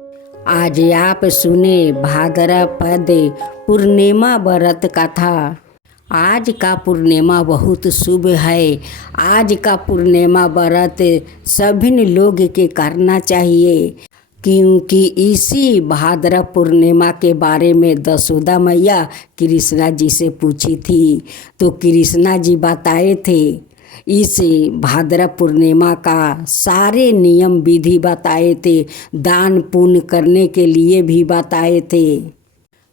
आज आप सुने भाद्रपद पूर्णिमा व्रत कथा। आज का पूर्णिमा बहुत शुभ है। आज का पूर्णिमा व्रत सभी लोग के करना चाहिए, क्योंकि इसी भाद्र पूर्णिमा के बारे में यशोदा मैया कृष्णा जी से पूछी थी, तो कृष्णा जी बताए थे। इस भाद्र पूर्णिमा का सारे नियम विधि बताए थे, दान पुण्य करने के लिए भी बताए थे।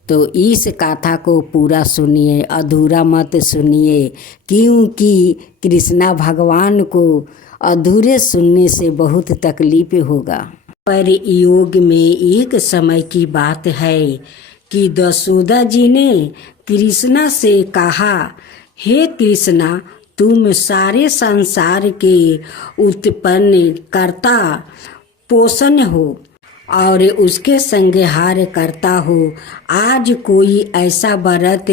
तो इस कथा को पूरा सुनिए, अधूरा मत सुनिए, क्योंकि कृष्णा भगवान को अधूरे सुनने से बहुत तकलीफ होगा। पर योग में एक समय की बात है कि यशोदा जी ने कृष्णा से कहा, हे कृष्णा, तुम सारे संसार के उत्पन्न करता पोषण हो और उसके संहार करता हो। आज कोई ऐसा व्रत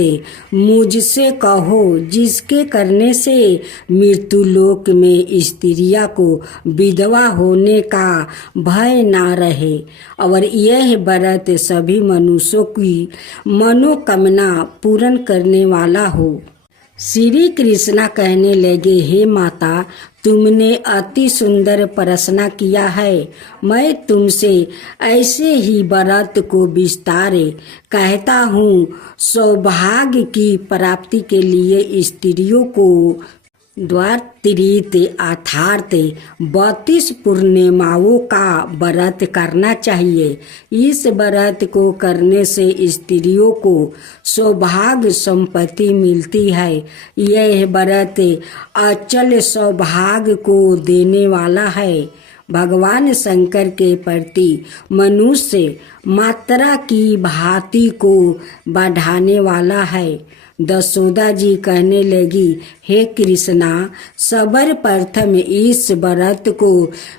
मुझसे कहो जिसके करने से मृत्यु लोक में स्त्रियां को विधवा होने का भय ना रहे, और यह व्रत सभी मनुष्यों की मनोकामना पूर्ण करने वाला हो। श्री कृष्णा कहने लगे, हे माता, तुमने अति सुंदर प्रश्न किया है। मैं तुमसे ऐसे ही व्रत को विस्तार कहता हूँ। सौभाग्य की प्राप्ति के लिए स्त्रियों को द्वात्रित अर्थात 32 पूर्णिमाओं का व्रत करना चाहिए। इस व्रत को करने से स्त्रियों को सौभाग्य संपत्ति मिलती है। यह व्रत अचल सौभाग्य को देने वाला है। भगवान शंकर के प्रति मनुष्य मात्रा की भांति को बढ़ाने वाला है। यशोदा जी कहने लगी, हे कृष्णा, सर्वप्रथम इस व्रत को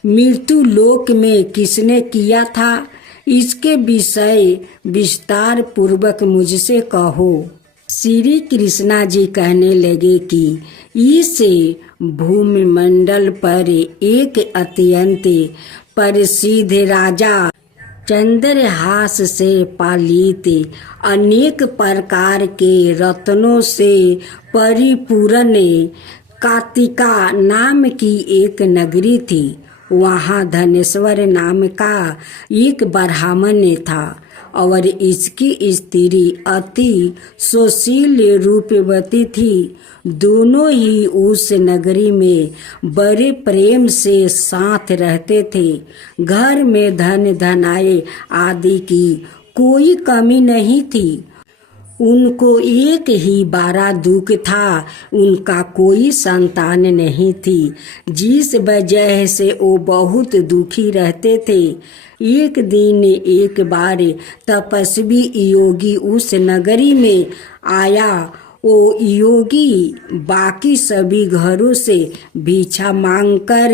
मृत्यु लोक में किसने किया था, इसके विषय विस्तार पूर्वक मुझसे कहो। श्री कृष्णा जी कहने लगे कि इस भूमंडल पर एक अत्यंत प्रसिद्ध राजा चंद्रहास से पालित अनेक प्रकार के रत्नों से परिपूर्ण कार्तिका नाम की एक नगरी थी। वहाँ धनेश्वर नाम का एक ब्राह्मण था और इसकी स्त्री अति सुशील रूपवती थी। दोनों ही उस नगरी में बड़े प्रेम से साथ रहते थे। घर में धन धनाए आदि की कोई कमी नहीं थी। उनको एक ही बड़ा दुख था, उनका कोई संतान नहीं थी, जिस वजह से वो बहुत दुखी रहते थे। एक दिन एक बार तपस्वी योगी उस नगरी में आया। वो योगी बाकी सभी घरों से भिक्षा मांगकर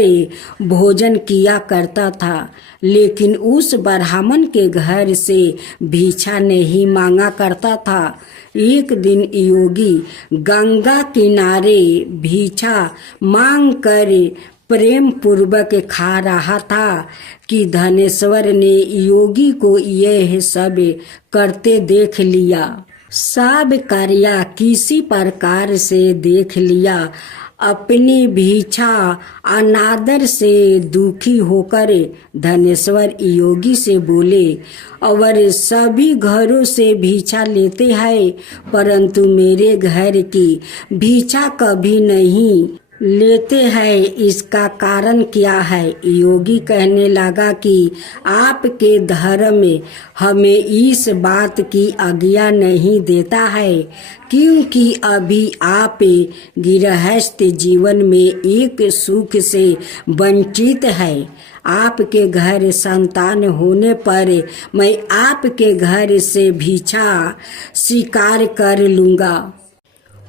भोजन किया करता था, लेकिन उस ब्राह्मण के घर से भिक्षा नहीं मांगा करता था। एक दिन योगी गंगा किनारे भिक्षा मांगकर प्रेम पूर्वक खा रहा था कि धनेश्वर ने योगी को यह सब करते देख लिया। सब कार्य किसी प्रकार से देख लिया। अपनी भिक्षा अनादर से दुखी होकर धनेश्वर योगी से बोले, और सभी घरों से भिक्षा लेते हैं, परंतु मेरे घर की भिक्षा कभी नहीं लेते हैं, इसका कारण क्या है? योगी कहने लगा कि आपके धर्म हमें इस बात की आज्ञा नहीं देता है, क्योंकि अभी आप गृहस्थ जीवन में एक सुख से वंचित है। आपके घर संतान होने पर मैं आपके घर से भिक्षा स्वीकार कर लूँगा।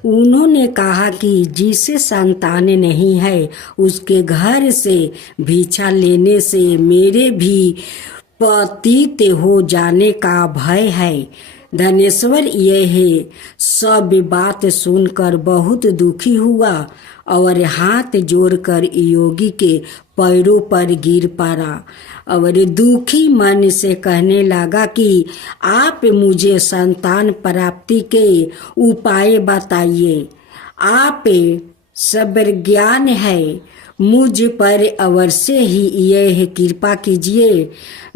उन्होंने कहा कि जिसे संतान नहीं है उसके घर से भिक्षा लेने से मेरे भी पतित हो जाने का भय है। धनेश्वर यह सब बात सुनकर बहुत दुखी हुआ और हाथ जोड़कर योगी के पैरों पर गिर पड़ा और दुखी मन से कहने लगा कि आप मुझे संतान प्राप्ति के उपाय बताइए। आप सर्वज्ञान है, मुझ पर अवश्य ही यह कृपा कीजिए।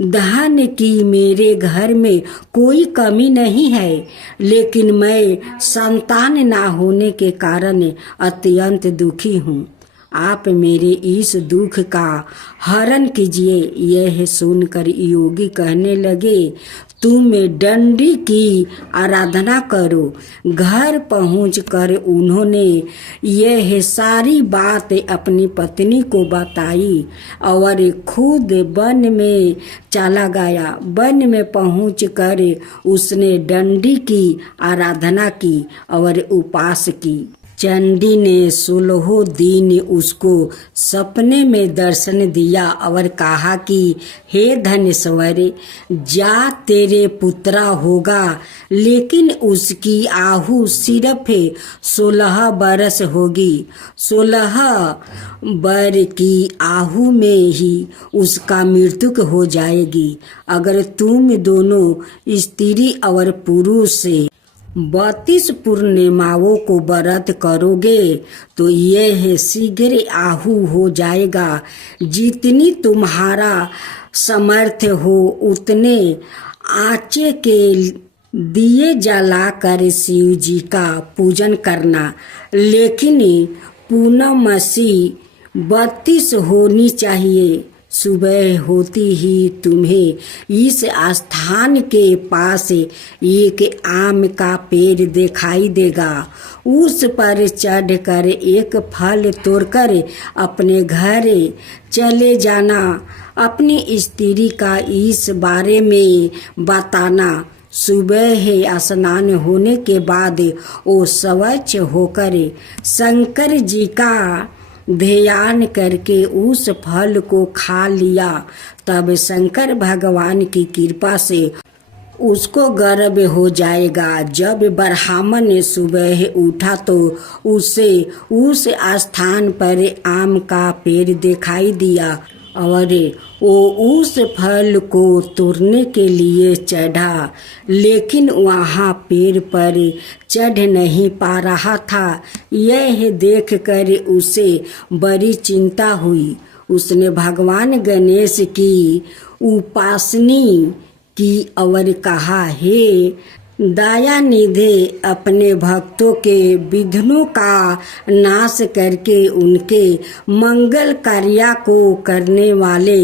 धन की मेरे घर में कोई कमी नहीं है, लेकिन मैं संतान ना होने के कारण अत्यंत दुखी हूँ। आप मेरे इस दुख का हरण कीजिए। यह सुनकर योगी कहने लगे, तुम डंडी की आराधना करो। घर पहुंचकर उन्होंने यह सारी बात अपनी पत्नी को बताई और खुद वन में चला गया। वन में पहुंचकर उसने डंडी की आराधना की और उपास की। चंडी ने 16 दिन उसको सपने में दर्शन दिया और कहा कि हे धनेश्वर, जा तेरे पुत्रा होगा, लेकिन उसकी आयु सिर्फ 16 बरस होगी। 16 बर की आयु में ही उसका मृत्यु हो जाएगी। अगर तुम दोनों स्त्री और पुरुष से 32 पूर्णिमाओं को व्रत करोगे तो यह शीघ्र आयु हो जाएगा। जितनी तुम्हारा समर्थ हो उतने आँचे के दिए जलाकर शिव जी का पूजन करना, लेकिन पूर्णमासी 32 होनी चाहिए। सुबह होती ही तुम्हें इस स्थान के पास एक आम का पेड़ दिखाई देगा। उस पर चढ़कर एक फल तोड़कर अपने घर चले जाना। अपनी स्त्री का इस बारे में बताना। सुबह स्नान होने के बाद वो स्वच्छ होकर शंकर जी का ध्यान करके उस फल को खा लिया। तब शंकर भगवान की कृपा से उसको गर्भ हो जाएगा। जब ब्राह्मण सुबह उठा तो उसे उस स्थान पर आम का पेड़ दिखाई दिया और वो उस फल को तोड़ने के लिए चढ़ा, लेकिन वहाँ पेड़ पर चढ़ नहीं पा रहा था। यह देखकर उसे बड़ी चिंता हुई। उसने भगवान गणेश की उपासना की और कहा, हे दयानिधे, अपने भक्तों के विघ्नों का नाश करके उनके मंगल कार्य को करने वाले,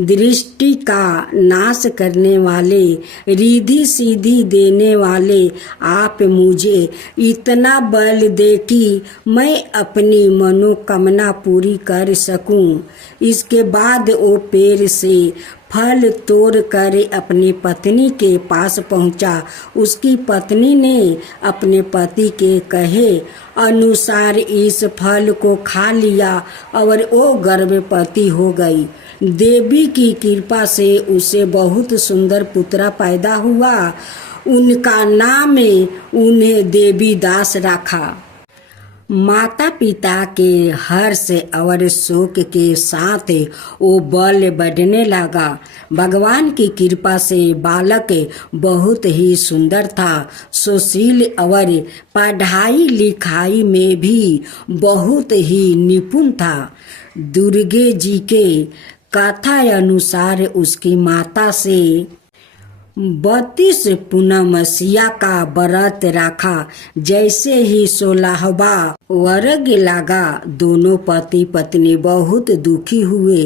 दृष्टि का नाश करने वाले, रिद्धि सिद्धि देने वाले आप मुझे इतना बल दे कि मैं अपनी मनोकामना पूरी कर सकूं। इसके बाद वो पेड़ से फल तोड़ कर अपनी पत्नी के पास पहुंचा। उसकी पत्नी ने अपने पति के कहे अनुसार इस फल को खा लिया और वो गर्भवती हो गई। देवी की कृपा से उसे बहुत सुंदर पुत्र पैदा हुआ। उनका नाम उन्हें देवी दास रखा। माता पिता के हर्ष और शोक के साथ वो बल बढ़ने लगा। भगवान की कृपा से बालक बहुत ही सुंदर था, सुशील और पढ़ाई लिखाई में भी बहुत ही निपुण था। दुर्गे जी के कथा अनुसार उसकी माता से 32 पूर्णमासिया का व्रत रखा। जैसे ही 16वां वर्ग लगा, दोनों पति पत्नी बहुत दुखी हुए,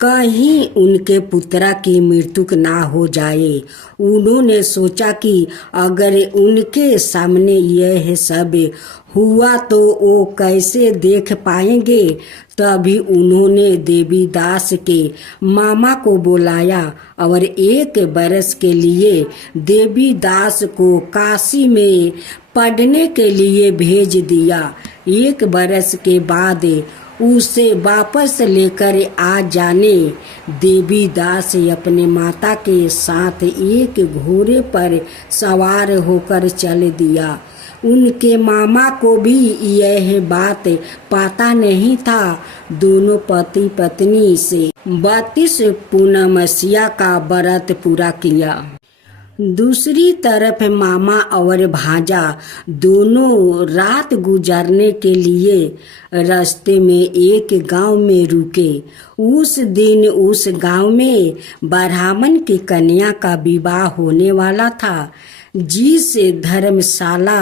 कहीं उनके पुत्र की मृत्यु ना हो जाए। उन्होंने सोचा कि अगर उनके सामने यह सब हुआ तो वो कैसे देख पाएंगे। तभी उन्होंने देवी दास के मामा को बुलाया और 1 बरस के लिए देवी दास को काशी में पढ़ने के लिए भेज दिया। 1 बरस के बाद उसे वापस लेकर आ जाने। देवी दास अपने माता के साथ एक घोड़े पर सवार होकर चल दिया। उनके मामा को भी यह बात पता नहीं था। दोनों पति पत्नी से 32 पूर्णमासिया का व्रत पूरा किया। दूसरी तरफ मामा और भांजा दोनों रात गुजारने के लिए रास्ते में एक गांव में रुके। उस दिन उस गांव में ब्राह्मण की कन्या का विवाह होने वाला था। जिस धर्मशाला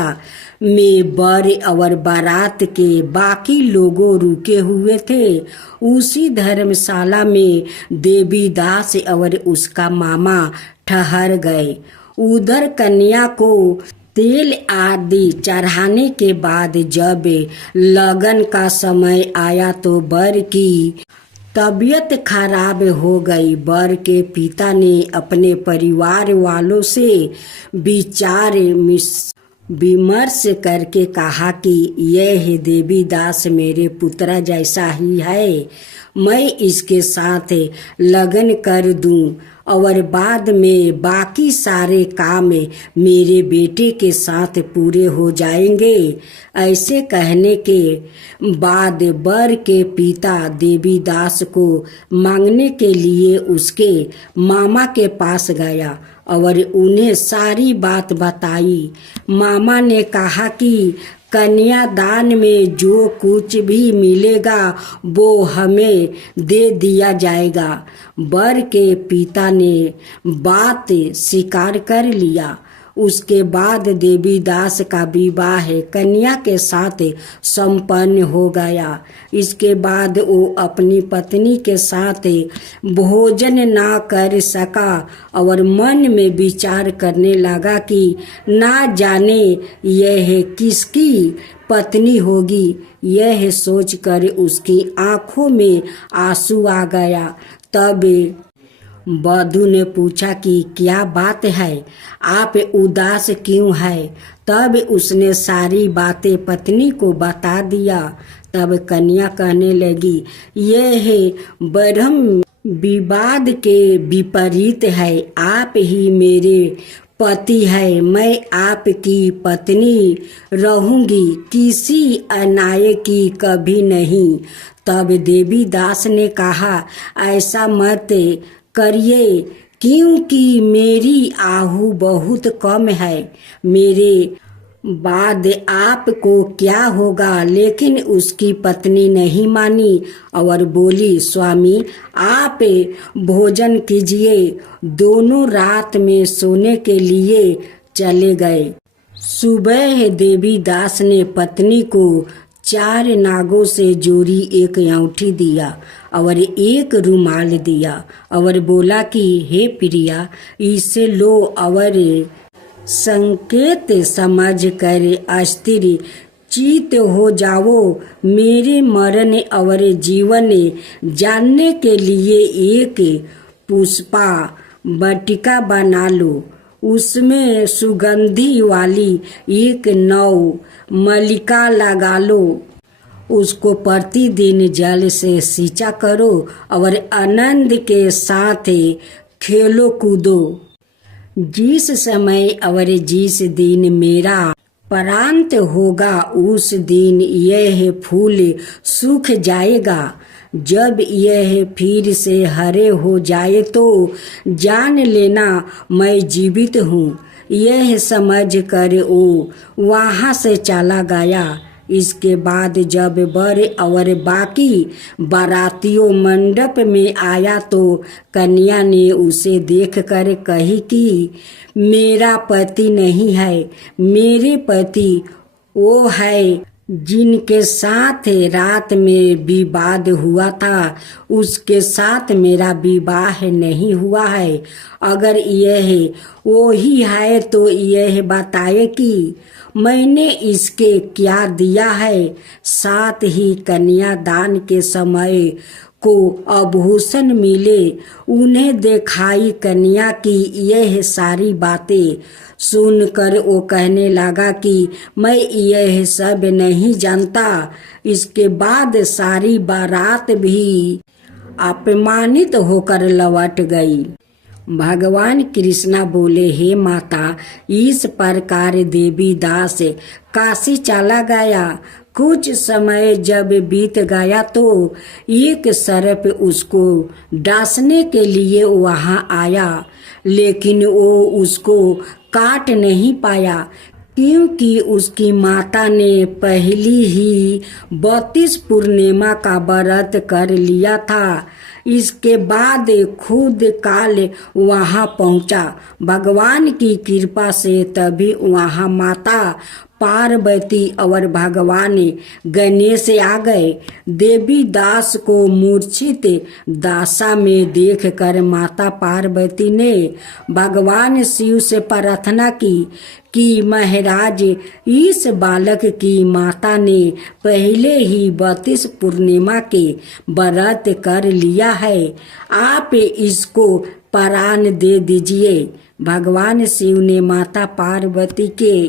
में बर और बारात के बाकी लोगों रुके हुए थे, उसी धर्मशाला में देवीदास और उसका मामा ठहर गए। उधर कन्या को तेल आदि चढ़ाने के बाद जब लगन का समय आया तो बर की तबीयत खराब हो गई। बर के पिता ने अपने परिवार वालों से विचार विमर्श करके कहा कि यह देवीदास मेरे पुत्र जैसा ही है, मैं इसके साथ लगन कर दूं और बाद में बाकी सारे काम मेरे बेटे के साथ पूरे हो जाएंगे। ऐसे कहने के बाद बर के पिता देवीदास को मांगने के लिए उसके मामा के पास गया और उन्हें सारी बात बताई। मामा ने कहा कि कन्यादान में जो कुछ भी मिलेगा वो हमें दे दिया जाएगा। बर के पिता ने बात स्वीकार कर लिया। उसके बाद देवीदास का विवाह कन्या के साथ संपन्न हो गया। इसके बाद वो अपनी पत्नी के साथ भोजन ना कर सका और मन में विचार करने लगा कि ना जाने यह किसकी पत्नी होगी। यह सोचकर उसकी आंखों में आंसू आ गया। तब बधू ने पूछा कि क्या बात है, आप उदास क्यों है? तब उसने सारी बातें पत्नी को बता दिया। तब कन्या कहने लगी, यह ब्रह्म विवाद के विपरीत है। आप ही मेरे पति है, मैं आपकी पत्नी रहूंगी, किसी अन्याय की कभी नहीं। तब देवीदास ने कहा, ऐसा मत करिए, क्योंकि मेरी आहु बहुत कम है। मेरे बाद आपको क्या होगा? लेकिन उसकी पत्नी नहीं मानी और बोली, स्वामी आप भोजन कीजिए। दोनों रात में सोने के लिए चले गए। सुबह देवीदास ने पत्नी को 4 नागों से जोड़ी एक अंगूठी दिया और एक रुमाल दिया और बोला कि हे प्रिया, इसे लो और संकेत समझ कर अस्थिर चित हो जाओ। मेरे मरण और जीवन जानने के लिए एक पुष्पा बटिका बना लो। उसमें सुगंधी वाली एक नौ मलिका लगा लो। उसको प्रतिदिन जल से सींचा करो और आनंद के साथ खेलो कूदो। जिस समय और जिस दिन मेरा प्रांत होगा उस दिन यह फूल सूख जाएगा। जब यह फिर से हरे हो जाए तो जान लेना मैं जीवित हूँ। यह समझ कर वो वहाँ से चला गया। इसके बाद जब बर और बाकी बारातियों मंडप में आया तो कन्या ने उसे देखकर कही कि मेरा पति नहीं है, मेरे पति वो है जिनके साथ रात में विवाद हुआ था, उसके साथ मेरा विवाह नहीं हुआ है। अगर यह वो ही है तो यह बताए कि मैंने इसके क्या दिया है। साथ ही कन्यादान के समय को आभूषण मिले उन्हें दिखाई। कन्या की यह सारी बातें सुनकर वो कहने लगा कि मैं यह सब नहीं जानता। इसके बाद सारी बारात भी अपमानित होकर लौट गई। भगवान कृष्णा बोले, हे माता, इस प्रकार देवी दास काशी चला गया। कुछ समय जब बीत गया तो एक सर्प उसको डांसने के लिए वहाँ आया, लेकिन वो उसको काट नहीं पाया, क्योंकि उसकी माता ने पहली ही 32 पूर्णिमा का व्रत कर लिया था। इसके बाद खुद काल वहाँ पहुँचा। भगवान की कृपा से तभी वहाँ माता पार्वती और भगवान गणेश आ गए। देवी दास को मूर्छित दशा में देखकर माता पार्वती ने भगवान शिव से प्रार्थना की कि महाराज, इस बालक की माता ने पहले ही 32 पूर्णिमा के व्रत कर लिया है, आप इसको प्राण दे दीजिए। भगवान शिव ने माता पार्वती के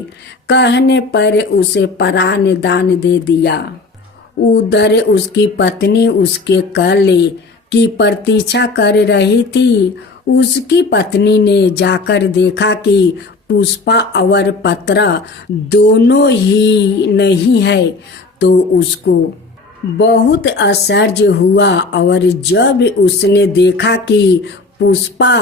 कहने पर उसे प्राण दान दे दिया। उधर उसकी पत्नी उसके कल की प्रतीक्षा कर रही थी। उसकी पत्नी ने जाकर देखा कि पुष्पा और पत्रा दोनों ही नहीं है, तो उसको बहुत आश्चर्य हुआ। और जब उसने देखा कि पुष्पा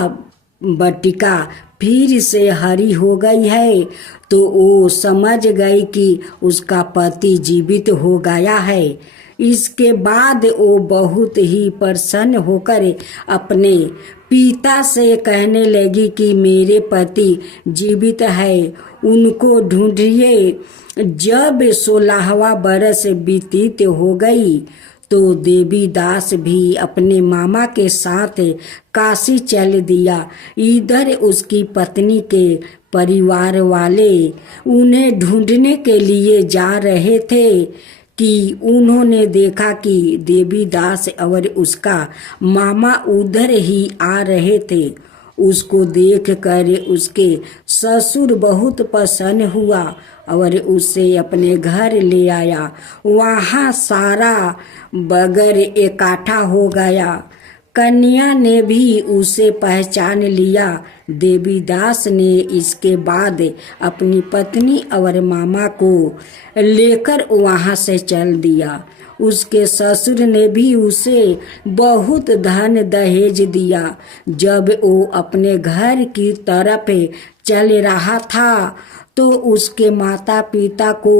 बटिका फिर से हरी हो गई है, तो वो समझ गई कि उसका पति जीवित हो गया है। इसके बाद वो बहुत ही प्रसन्न होकर अपने पिता से कहने लगी कि मेरे पति जीवित है, उनको ढूंढिए। जब 16वां बरस व्यतीत हो गई तो देवी दास भी अपने मामा के साथ काशी चल दिया। इधर उसकी पत्नी के परिवार वाले उन्हें ढूंढने के लिए जा रहे थे कि उन्होंने देखा कि देवी दास और उसका मामा उधर ही आ रहे थे। उसको देखकर उसके ससुर बहुत प्रसन्न हुआ और उसे अपने घर ले आया। वहाँ सारा बगर इकट्ठा हो गया। कन्या ने भी उसे पहचान लिया। देवी दास ने इसके बाद अपनी पत्नी और मामा को लेकर वहाँ से चल दिया। उसके ससुर ने भी उसे बहुत धन दहेज दिया। जब वो अपने घर की तरफ चल रहा था तो उसके माता पिता को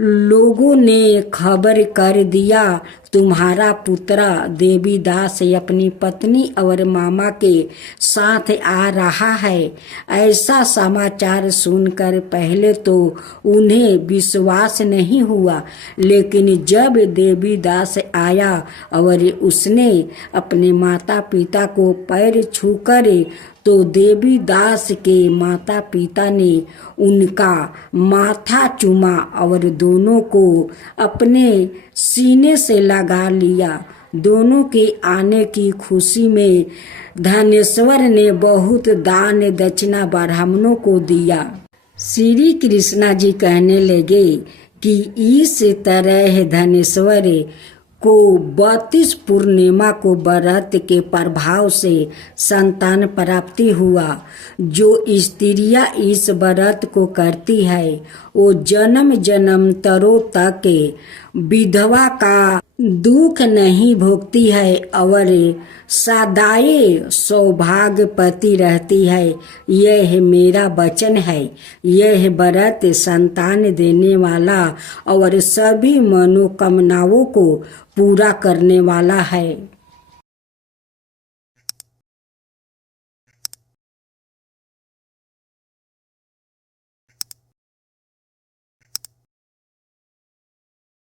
लोगों ने खबर कर दिया, तुम्हारा पुत्र देवी दास अपनी पत्नी और मामा के साथ आ रहा है। ऐसा समाचार सुनकर पहले तो उन्हें विश्वास नहीं हुआ, लेकिन जब देवी दास आया और उसने अपने माता पिता को पैर छूकर तो देवी दास के माता पिता ने उनका माथा चूमा और दोनों को अपने सीने से लगा लिया। दोनों के आने की खुशी में धनेश्वर ने बहुत दान दक्षिणा ब्राह्मणों को दिया। श्री कृष्णा जी कहने लगे कि इस तरह धनेश्वर को 32 पूर्णिमा को व्रत के प्रभाव से संतान प्राप्ति हुआ। जो स्त्रियां इस व्रत को करती है वो जन्म जन्मांतरों तक विधवा का दुख नहीं भोगती है और सदाए सौभाग्यवती रहती है। यह मेरा वचन है। यह व्रत संतान देने वाला और सभी मनोकामनाओं को पूरा करने वाला है।